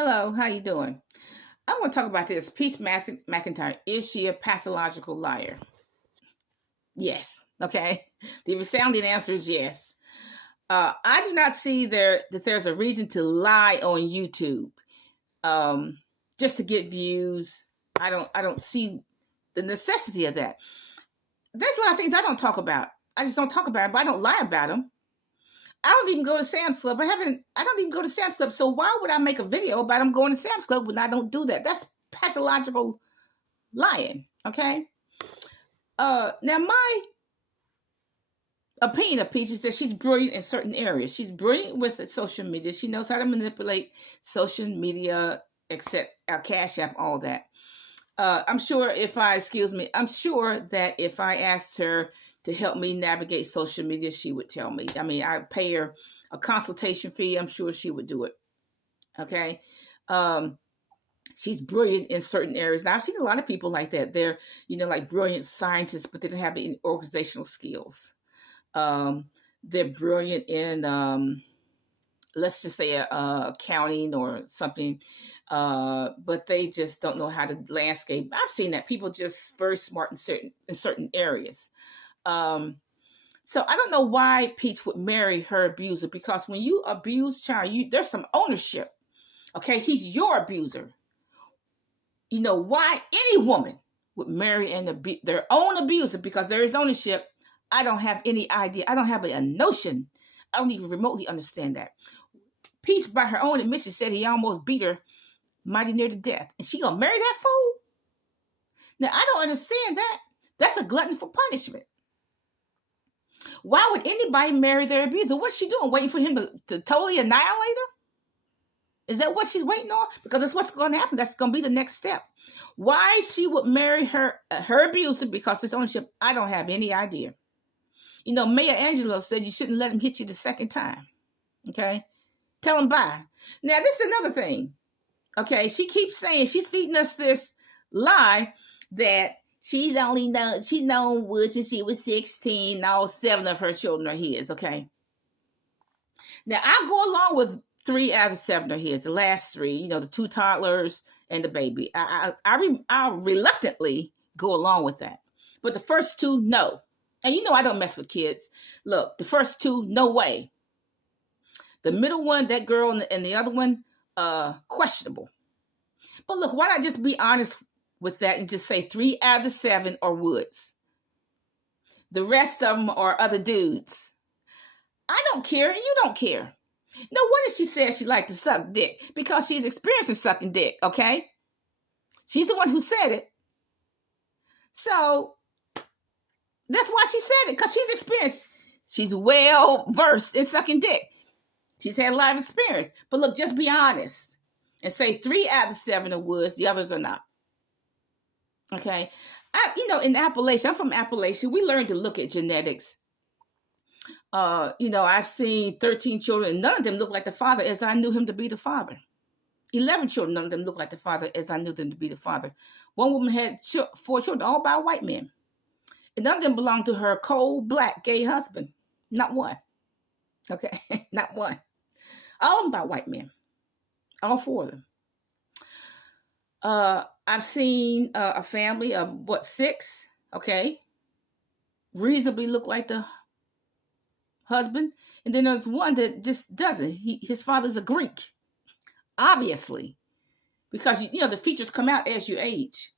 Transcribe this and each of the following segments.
Hello, how you doing? I want to talk about this. McIntyre, is she a pathological liar? Yes. Okay. The resounding answer is yes. I do not see that there's a reason to lie on YouTube um, just to get views. I don't see the necessity of that. There's a lot of things I don't talk about. I just don't talk about it, but I don't lie about them. I don't even go to Sam's Club. I don't even go to Sam's Club. So why would I make a video about them going to Sam's Club when I don't do that? That's pathological lying. Okay. Now my opinion of Peach is that she's brilliant in certain areas. She's brilliant with social media. She knows how to manipulate social media, except our Cash App, all that. I'm sure I'm sure that if I asked her to help me navigate social media, she would tell me. I mean, I pay her a consultation fee. I'm sure she would do it. Okay. She's brilliant in certain areas. Now, I've seen a lot of people like that. They're, like brilliant scientists, but they don't have any organizational skills. They're brilliant in, let's just say, accounting or something, but they just don't know how to landscape. I've seen that people just very smart in certain areas. So I don't know why Peach would marry her abuser, because when you abuse child, there's some ownership. Okay, he's your abuser. Why any woman would marry their own abuser, because there is ownership. I don't have any idea. I don't have a notion. I don't even remotely understand that. Peace, by her own admission, said he almost beat her mighty near to death. And she gonna marry that fool? Now, I don't understand that. That's a glutton for punishment. Why would anybody marry their abuser? What's she doing? Waiting for him to totally annihilate her? Is that what she's waiting on? Because that's what's going to happen. That's going to be the next step. Why she would marry her abuser because it's ownership, I don't have any idea. Maya Angelou said you shouldn't let him hit you the second time. Okay? Tell him bye. Now, this is another thing. Okay? She keeps saying, she's feeding us this lie that she known Wood since she was 16. All 7 of her children are his. Okay? Now, I go along with 3 out of 7 are his. The last 3, the 2 toddlers and the baby. I reluctantly go along with that. But the first 2, no. And I don't mess with kids. Look, the first 2, no way. The middle one, that girl, and the other one, questionable. But look, why not just be honest with that and just say 3 out of the 7 are Woods? The rest of them are other dudes. I don't care, and you don't care. No wonder she said she liked to suck dick, because she's experiencing sucking dick, okay? She's the one who said it. So that's why she said it, because she's experienced. She's well versed in sucking dick. She's had a lot of experience. But look, just be honest and say 3 out of 7 are Woods, the others are not. Okay? In Appalachia, I'm from Appalachia, we learned to look at genetics. I've seen 13 children, and none of them look like the father as I knew him to be the father. 11 children, none of them look like the father as I knew them to be the father. One woman had 4 children, all by white men. And none of them belonged to her cold, black, gay husband. Not one. Okay? Not one. All of them by white men. All 4 of them. I've seen a family of, 6? Okay? Reasonably look like the husband. And then there's one that just doesn't. His father's a Greek. Obviously. Because, the features come out as you age.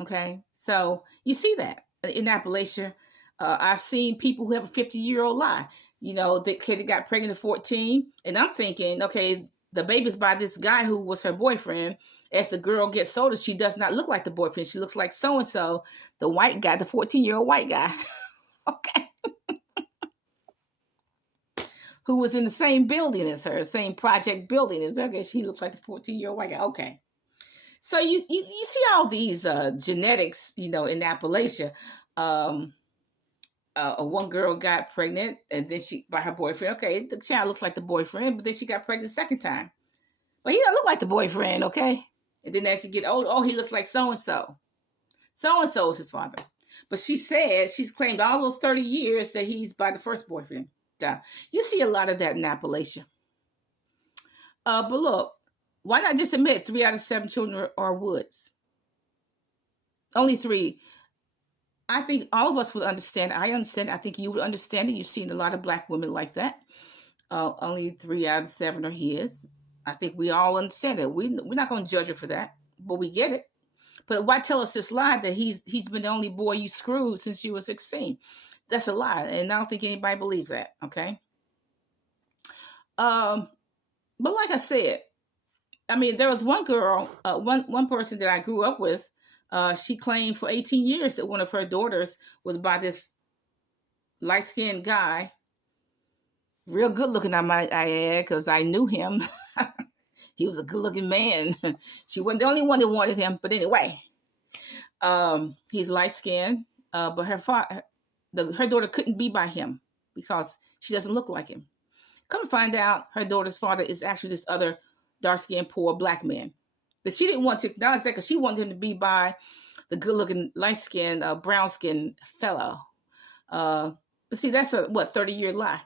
Okay? So, you see that in Appalachia. I've seen people who have a 50-year-old lie. The kid got pregnant at 14. And I'm thinking, okay, the baby's by this guy who was her boyfriend. As the girl gets older, she does not look like the boyfriend. She looks like so-and-so, the white guy, the 14-year-old white guy. Okay. Who was in the same building as her, same project building as her. Okay, she looks like the 14-year-old white guy. Okay. So you see all these genetics, in Appalachia. One girl got pregnant, and then by her boyfriend. Okay, the child looks like the boyfriend, but then she got pregnant the second time. But he don't look like the boyfriend, okay? And then as she get old, he looks like so-and-so. So-and-so is his father. But she's claimed all those 30 years that he's by the first boyfriend. You see a lot of that in Appalachia. But look, Why not just admit 3 out of 7 children are Woods? Only 3. I think all of us would understand. I understand. I think you would understand it. You've seen a lot of Black women like that. Only 3 out of 7 are his. I think we all understand it. We're not going to judge her for that, but we get it. But why tell us this lie that he's been the only boy you screwed since you were 16? That's a lie, and I don't think anybody believes that. Okay. But like I said, I mean, there was one girl, one person that I grew up with. She claimed for 18 years that one of her daughters was by this light-skinned guy, real good-looking, I might add, because I knew him. He was a good-looking man. She wasn't the only one that wanted him, but anyway, he's light-skinned, but her daughter couldn't be by him because she doesn't look like him. Come to find out, her daughter's father is actually this other dark-skinned, poor Black man. But she didn't want to acknowledge that because she wanted him to be by the good-looking, light-skinned, brown-skinned fellow. But see, that's a 30-year lie.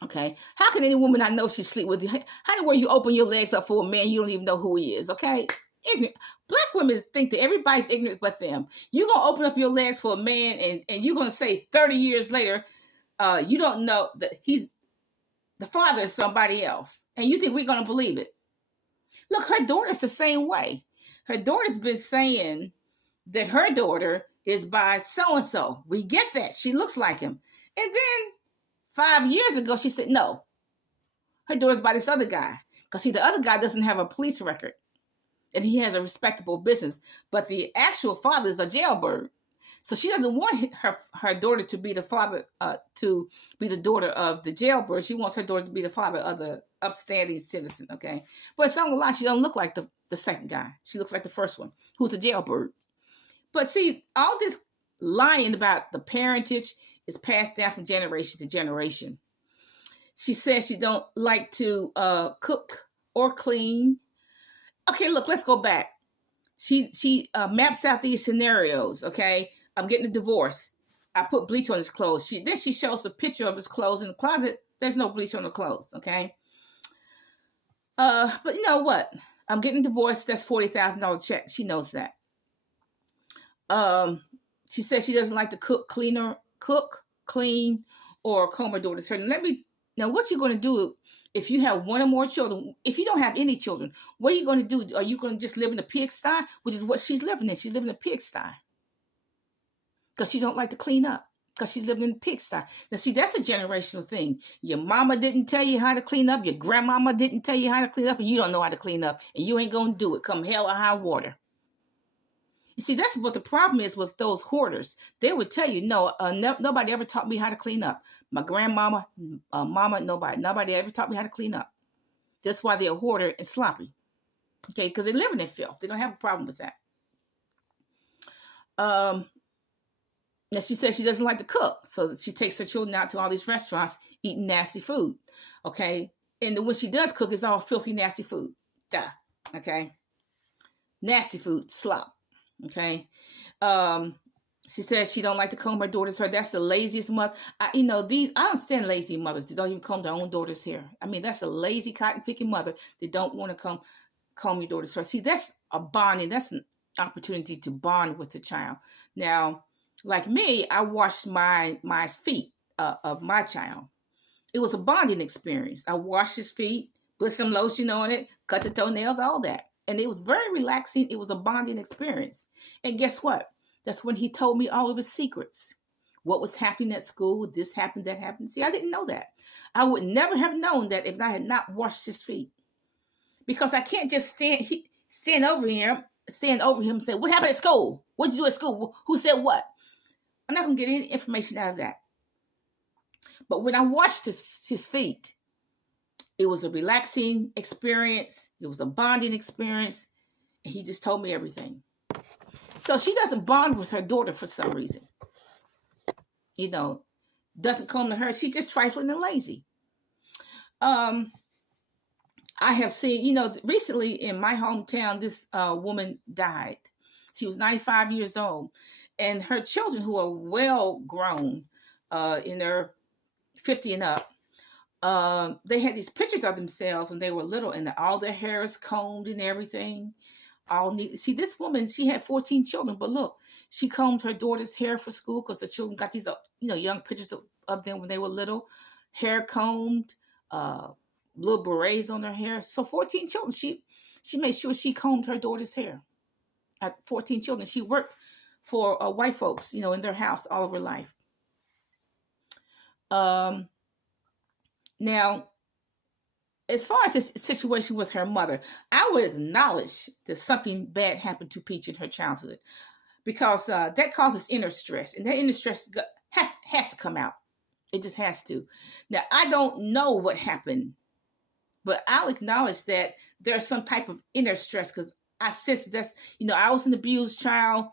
Okay, how can any woman not know if she sleep with you? How do you open your legs up for a man you don't even know who he is? Okay, ignorant. Black women think that everybody's ignorant but them. You're gonna open up your legs for a man, and you're gonna say 30 years later, you don't know that he's the father of somebody else, and you think we're gonna believe it? Look, her daughter's the same way. Her daughter's been saying that her daughter is by so and so. We get that she looks like him, and then 5 years ago, she said, no, her daughter's by this other guy. Because, see, the other guy doesn't have a police record. And he has a respectable business. But the actual father is a jailbird. So she doesn't want her daughter to be the father, to be the daughter of the jailbird. She wants her daughter to be the father of the upstanding citizen, okay? But it's not a lie. She doesn't look like the second guy. She looks like the first one, who's a jailbird. But see, all this lying about the parentage is passed down from generation to generation. She says she don't like to cook or clean. Okay, look, let's go back. She maps out these scenarios, okay? I'm getting a divorce. I put bleach on his clothes. Then she shows a picture of his clothes in the closet. There's no bleach on the clothes, okay? But you know what? I'm getting divorced. That's $40,000 check. She knows that. She says she doesn't like to cook, clean, or comb her daughter's hair. Now, what you going to do if you have one or more children? If you don't have any children, what are you going to do? Are you going to just live in a pigsty, which is what she's living in? She's living in a pigsty because she don't like to clean up because she's living in a pigsty. Now, see, that's a generational thing. Your mama didn't tell you how to clean up. Your grandmama didn't tell you how to clean up, and you don't know how to clean up, and you ain't going to do it come hell or high water. You see, that's what the problem is with those hoarders. They would tell you, no, nobody ever taught me how to clean up. My grandmama, mama, nobody ever taught me how to clean up. That's why they're a hoarder and sloppy. Okay, because they live in their filth. They don't have a problem with that. Now she says she doesn't like to cook, so she takes her children out to all these restaurants eating nasty food. Okay, and when she does cook, it's all filthy, nasty food. Duh. Okay, nasty food, slop. Okay. She says she don't like to comb her daughter's hair. That's the laziest mother. I understand lazy mothers. They don't even comb their own daughter's hair. I mean, that's a lazy cotton picking mother. They don't want to comb your daughter's hair. See, that's a bonding. That's an opportunity to bond with the child. Now, like me, I washed my feet of my child. It was a bonding experience. I washed his feet, put some lotion on it, cut the toenails, all that. And it was very relaxing. It was a bonding experience. And guess what? That's when he told me all of his secrets. What was happening at school, this happened, that happened. See, I didn't know that. I would never have known that if I had not washed his feet. Because I can't just stand over him and say, what happened at school? What did you do at school? Who said what? I'm not going to get any information out of that. But when I washed his feet, it was a relaxing experience. It was a bonding experience. And he just told me everything. So she doesn't bond with her daughter for some reason. Doesn't come to her. She's just trifling and lazy. I have seen, recently in my hometown, this woman died. She was 95 years old. And her children, who are well grown, in their 50 and up, They had these pictures of themselves when they were little, and all their hair is combed and everything. All neat. See, this woman, she had 14 children, but look, she combed her daughter's hair for school because the children got these, young pictures of them when they were little, hair combed, little berets on her hair. So 14 children. She made sure she combed her daughter's hair. At 14 children, she worked for white folks, in their house all of her life. Now, as far as this situation with her mother, I would acknowledge that something bad happened to Peach in her childhood, because that causes inner stress, and that inner stress has to come out. It just has to. Now, I don't know what happened, but I'll acknowledge that there's some type of inner stress, because I sense that's, I was an abused child.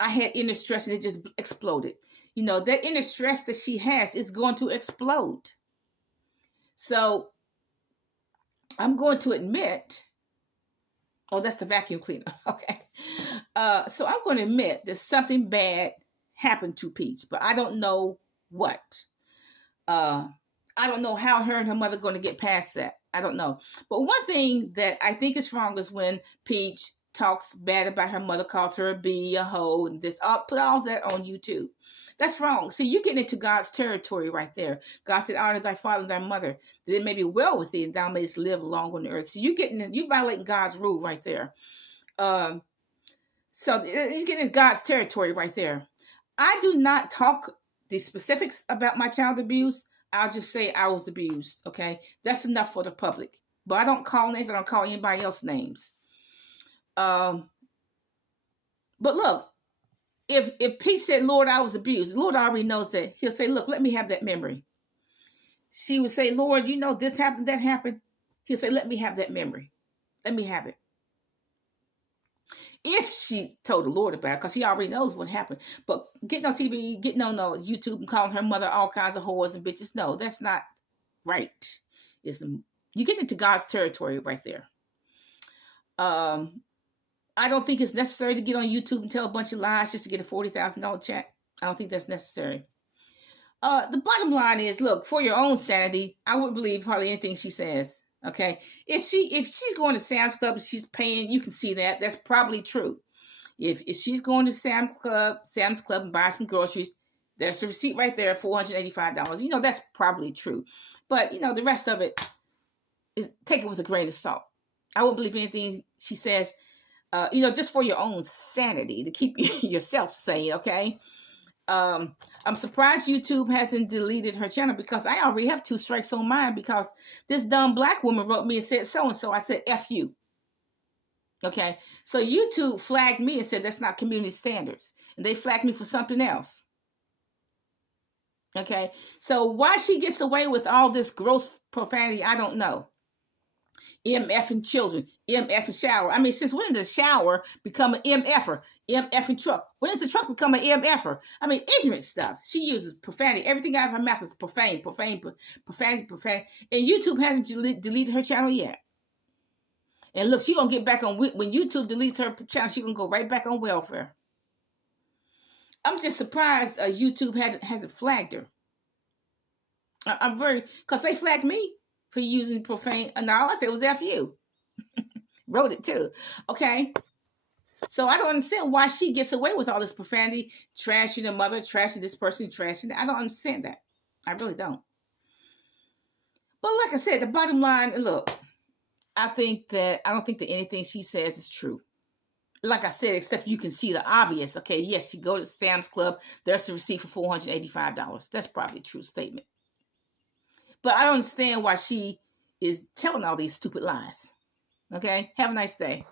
I had inner stress and it just exploded. That inner stress that she has is going to explode. So I'm going to admit, oh, that's the vacuum cleaner. Okay. So I'm going to admit that something bad happened to Peach, but I don't know what. I don't know how her and her mother are going to get past that. I don't know. But one thing that I think is wrong is when Peach talks bad about her mother, calls her a bee, a hoe, and this. I'll put all that on YouTube. That's wrong. See, you're getting into God's territory right there. God said, honor thy father and thy mother, that it may be well with thee, and thou mayest live long on the earth. So you violating God's rule right there. So he's getting into God's territory right there. I do not talk the specifics about my child abuse. I'll just say I was abused, okay? That's enough for the public. But I don't call names. I don't call anybody else names. But look, if Pete said, Lord, I was abused, the Lord already knows that. He'll say, look, let me have that memory. She would say, Lord, this happened, that happened. He'll say, let me have that memory. Let me have it. If she told the Lord about it, because he already knows what happened. But getting on TV, getting on YouTube and calling her mother all kinds of whores and bitches, no, that's not right. You get into God's territory right there. I don't think it's necessary to get on YouTube and tell a bunch of lies just to get a $40,000 check. I don't think that's necessary. The bottom line is, look, for your own sanity, I wouldn't believe hardly anything she says. Okay, if she's going to Sam's Club and she's paying, you can see that. That's probably true. If she's going to Sam's Club and buying some groceries, there's a receipt right there, $485. That's probably true. But the rest of it is take it with a grain of salt. I won't believe anything she says. Just for your own sanity, to keep yourself sane. Okay. I'm surprised YouTube hasn't deleted her channel, because I already have 2 strikes on mine, because this dumb black woman wrote me and said so-and-so. I said, F you. Okay. So YouTube flagged me and said, that's not community standards. And they flagged me for something else. Okay. So why she gets away with all this gross profanity, I don't know. MFing children, MFing shower. I mean, since when did the shower become an MFer? MFing truck. When does the truck become an MFer? I mean, ignorant stuff. She uses profanity. Everything out of her mouth is profane. And YouTube hasn't deleted her channel yet. And look, she's going to get back on, when YouTube deletes her channel, she's going to go right back on welfare. I'm just surprised YouTube hasn't flagged her. I'm because they flagged me for using profane. And all I said was F you. Wrote it too. Okay. So I don't understand why she gets away with all this profanity, trashing her mother, trashing this person, trashing that. I don't understand that. I really don't. But like I said, the bottom line, look, I don't think that anything she says is true. Like I said, except you can see the obvious. Okay, yes, she go to Sam's Club. There's a receipt for $485. That's probably a true statement. But I don't understand why she is telling all these stupid lies. Okay, have a nice day.